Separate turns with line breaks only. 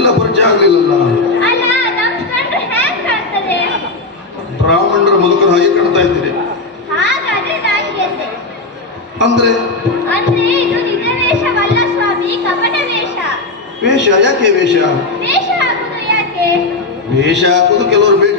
ಇಲ್ಲ ಪರಿಚಯ
ಆಗ್ಲಿಲ್ಲ
ಬ್ರಾಹ್ಮಣರ ಮುದುಕರು ಹಾಗೆ ಕಾಣ್ತಾ ಇದ್ದೀರಿ. ಅಂದ್ರೆ?
ವೇಷ.
ಯಾಕೆ ವೇಷ?
ವೇಷ ಹಾಕುದು
ಕೆಲವರು ಬೇಕು